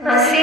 नसे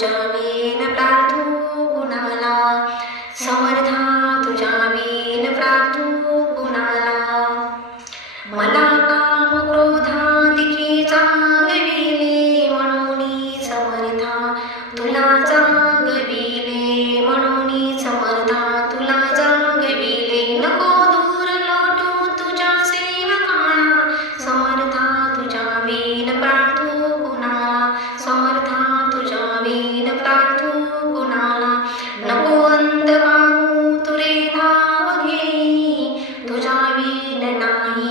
telling me ನಾವೀನ ನಾಯಿ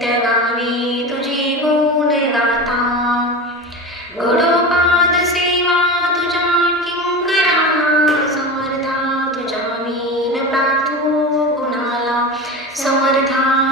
नित्य गावी तुझी गुण गाता। गुरुपाद सेवा तुझा किंकराला समर्था तुझा मीन प्रार्थो गुणाला। समर्था